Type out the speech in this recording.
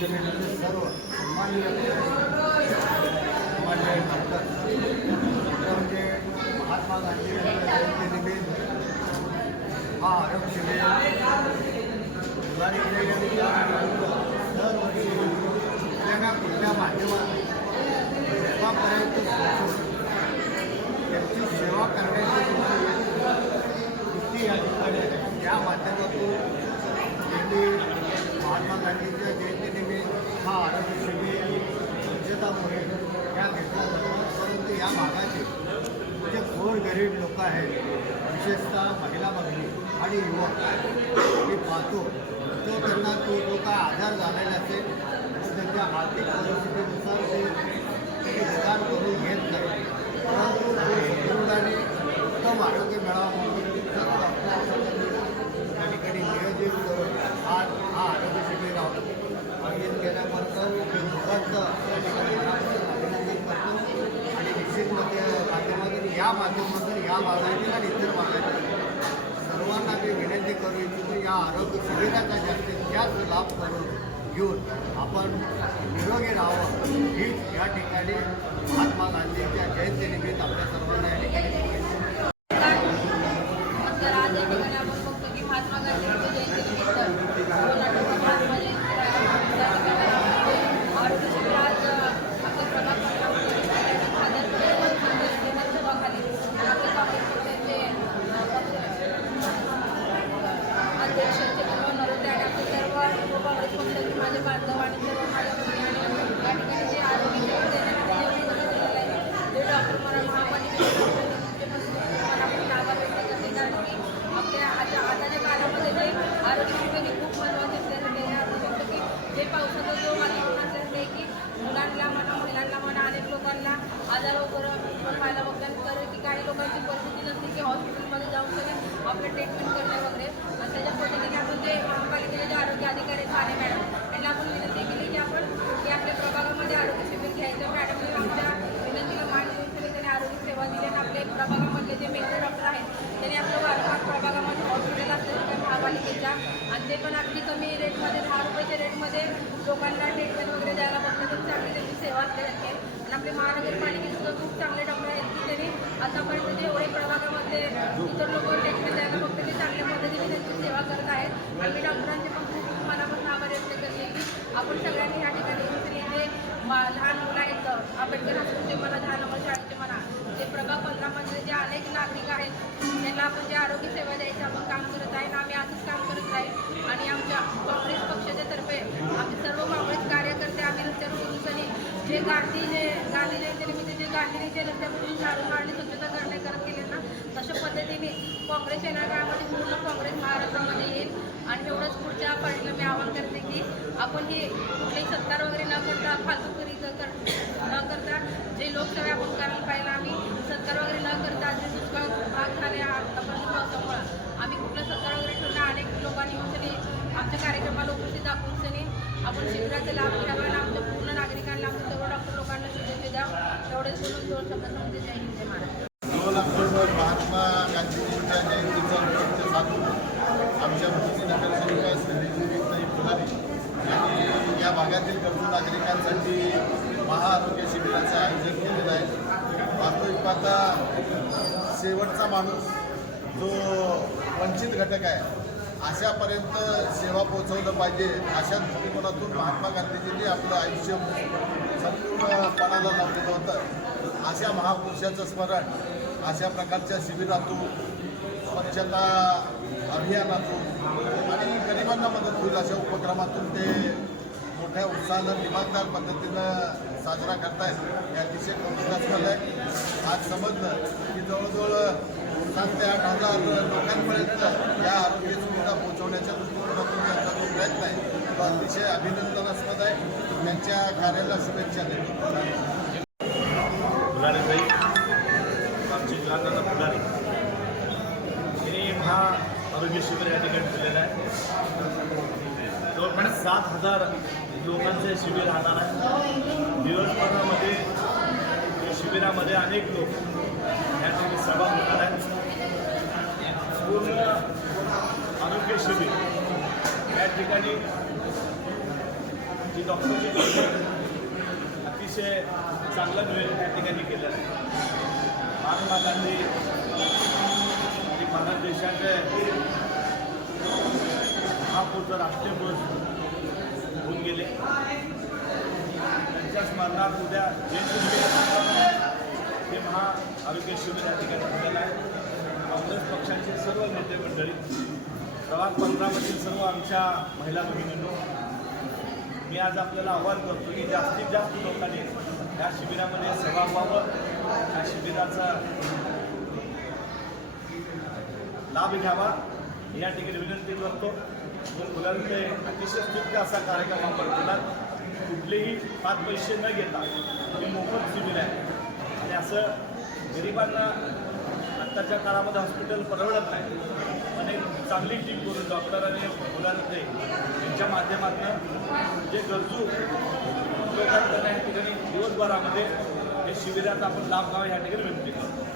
काँग्रेस कमिटीचे सर्व सन्माननीय सन्माननीय डॉक्टर म्हणजे महात्मा गांधी यांच्या जयंतीनिमित्त हा आरोग्य शिबिर फुलारी जयंतीच्या दरवर्षी कुठल्या ना कुठल्या माध्यमात सेवापर्यंत पोहोचून त्यांची सेवा करण्याची तुमची वृत्ती या ठिकाणी आहे. या माध्यमातून त्यांनी महात्मा गांधींच्या जयंतीनिमित्त हा आरोग्य शिबिर स्वच्छता मोहीम या घेतला जातात परंतु या भागाचे जे गोरगरीब आहे विशेषतः महिला भगिनी आणि युवक. मी पाहतो तो त्यांना तो जो काय आधार झालेला असेल. त्यांच्या आर्थिक परिस्थितीनुसार ते ते करून घेत नाही. परंतु आणि उत्तम आरोग्य मिळावा म्हणून सर्व त्या ठिकाणी नियोजित करून आज हा आरोग्य शिबिर आयोजित केल्याबद्दल मी मुलांचं त्या ठिकाणी अभिनंदन करतो. आणि निश्चित मध्ये माध्यमातून या माध्यमातून या भागातील आणि इतर सर्वांना मी विनंती करू इच्छितो या आरोग्य शिबिराचा जास्तीत जास्त लाभ करून घेऊन आपण निरोगी राहावं. हीच या ठिकाणी महात्मा गांधींच्या जयंतीनिमित्त आपल्या सर्वांना या ठिकाणी शुभेच्छा नमस्कार आज या ठिकाणी आपण बघतो की महात्मा गांधींच्या जयंतीनिमित्त दोन आठवडे महात्मा जयंती त्या ठिकाणी आरोग्य शिबिर आज आपल्या प्रभाग मंडळामध्ये सादर केलं सभाखाली आपले काँग्रेस पक्षाचे अध्यक्ष चंद्रबाबू नरोटे आणि आपले सर्व काँग्रेस पक्षाचे माझे बांधव आणि सर्व माझ्या भगिनी आणि या ठिकाणी जे आरोग्य शिबिर देण्यात जे केलेलं आहे ते डॉक्टर मला महापालिकेचे मनापासून आभार व्यक्त करते कारण की आपल्या आता आताच्या काळामध्ये जे आरोग्य शिबिर हे खूप महत्त्वाचे असल्याने त्याने आपण बघतो की जे पावसाचं जो वातावरण असलं ते की मुलांना म्हणा महिलांना म्हणा अनेक लोकांना आजार वगैरे पण व्हायला बघतात तर की काही लोकांची परिस्थिती नसते की हॉस्पिटलमध्ये जाऊन तरी आपलं ट्रीटमेंट करणे वगैरे आणि त्याच्या पद्धतीने आपण जे महापालिकेचे जे आरोग्य अधिकारी आहेत, ठाणे मॅडम त्यांना आपण विनंती केली की आपण की आपल्या प्रभागामध्ये आरोग्य शिबिर घ्यायचं मॅडमने आमच्या विनंतीला मान देऊन तरी त्यांनी आरोग्य सेवा दिली आणि आपले प्रभागामधले जे मेजर डॉक्टर आहेत त्यांनी आपलं वारंवार प्रभागामध्ये हॉस्पिटल असतं त्या महापालिकेच्या आणि ते पण अगदी कमी रेटमध्ये दहा रुपयाच्या रेटमध्ये लोकांना ट्रीटमेंट वगैरे द्यायला बघतात. खूप चांगली त्यांची सेवा असते आणि आपले महानगरपालिकेसुद्धा खूप चांगले डॉक्टर आहेत की त्यांनी आतापर्यंत जे एवढे प्रभागामध्ये इतर लोक ट्रीटमेंट द्यायला बघतात ते चांगल्या पद्धतीने त्यांची सेवा करत आहेत. आणि मी डॉक्टरांचे पण खूप मनापासून आभार व्यक्त करते की आपण सगळ्यांनी या ठिकाणी तरी जे लहान मुलं आहेत. आंबेडकर हॉस्पिटलचे म्हणा दहा नंबर शाळेचे म्हणा ते प्रभाग पंधरामध्ये जे अनेक नागरिक आहेत त्यांना आपण जे आरोग्य सेवा द्यायची आपण काम करत आहे आणि आम्ही असंच काम करत राहील आणि आमच्या काँग्रेस पक्षाच्या तर्फे आमचे सर्व काँग्रेस कार्यकर्ते आम्ही रस्त्यावर पोलिसांनी जे गांधी जे गांधी जयंतीनिमित्त जे गांधीजीचे रस्त्यावरून झाडू मारणे स्वच्छता करणे करत गेले ना तशा पद्धतीने काँग्रेस येणार काळामध्ये पूर्ण काँग्रेस महाराष्ट्रामध्ये येईल. आणि एवढंच पुढच्या पार्टीला मी आवाहन करते की आपण हे कुठलेही सत्कार वगैरे न करता फालतूगिरीचं कर न करता जे लोकसेवा आपण करायला पाहिजे आम्ही सत्कार वगैरे न करता जे दुष्काळ भाग झाले आतापर्यंत पावसामुळं आम्ही कुठला सत्कार वगैरे ठेवणं अनेक लोकांनी येऊन तरी आमच्या कार्यक्रमाला उपस्थित दाखवून तरी आपण शिबिराचा लाभ घ्यावा आणि आमच्या पूर्ण नागरिकांना आमच्या सर्व डॉक्टर लोकांना शुभेच्छा द्यावं एवढेच बोलून दोन शब्दांमध्ये जय हिंद महाराष्ट्र दोन ऑक्टोबर महात्मा गांधीजींच्या जयंतीचा साधून आमच्या नगरसेविका फुलारी यांनी या भागातील गरजू नागरिकांसाठी महाआरोग्य शिबिराचं आयोजन केलेलं आहे पाहतोय शेवटचा माणूस जो वंचित घटक आहे अशापर्यंत सेवा पोहोचवलं पाहिजे अशा दृष्टिकोनातून महात्मा गांधीजींनी आपलं आयुष्य संपूर्णपणाला लावलेलं होतं. अशा महापुरुषाचं स्मरण अशा प्रकारच्या शिबिरातून स्वच्छता अभियानातून आणि गरिबांना मदत होईल अशा उपक्रमातून ते मोठ्या उत्साहानं दिमागदार पद्धतीनं साजरा करतायत. हे अतिशय कौतुकास्पद आहे. आज समजलं की जवळजवळ सात ते आठ हजार लोकांपर्यंत या आरोग्य सुविधा पोहोचवण्याच्या दृष्टिकोनातून त्यांचा जो प्रयत्न आहे तो अतिशय अभिनंदनास्पद आहे. त्यांच्या कार्याला शुभेच्छा देतो. फुलारीताई आमचे दादा फुलारे. यांनी हा आरोग्य शिबिर या ठिकाणी दिलेलं आहे. जवळपास सात हजार लोकांचे शिबिर राहणार आहे. दिवसभरामध्ये या शिबिरामध्ये अनेक लोक या ठिकाणी सहभाग होणार आहेत. पूर्ण आरोग्य शिबिर या ठिकाणी जी डॉक्टरची अतिशय चांगलं नियोजन त्या ठिकाणी केलं आहे. महात्मा गांधी आणि भारत देशाचे महापूर्ण राष्ट्रीय पुरुष होऊन गेले. त्यांच्या स्मरणात उद्या जयंती हे महा आरोग्य शिबिर या ठिकाणी झालेलं आहे. काँग्रेस पक्षाचे सर्व नेते मंडळी प्रवास पंधरामधील सर्व आमच्या महिला भगिनींनो मी आज आपल्याला आव्हान करतो की जास्तीत जास्त लोकांनी या शिबिरामध्ये सहभाग व्हावं. या शिबिराचा लाभ घ्यावा. या ठिकाणी विनंती करतो. मुलांचे अतिशय स्तुत्य असा कार्यक्रम आपण केला कुठलेही पाच पैसे न घेता हे मोफत शिबिर आहे. आणि असं गरिबांना आत्ताच्या काळामध्ये हॉस्पिटल परवडत नाही. अनेक चांगली टीम करून डॉक्टर आणि मुलांमध्ये यांच्या माध्यमातून जे गरजू लोकांना या ठिकाणी दिवसभरामध्ये हे शिबिराचा आपण लाभ घ्यावा या ठिकाणी विनंती करतो.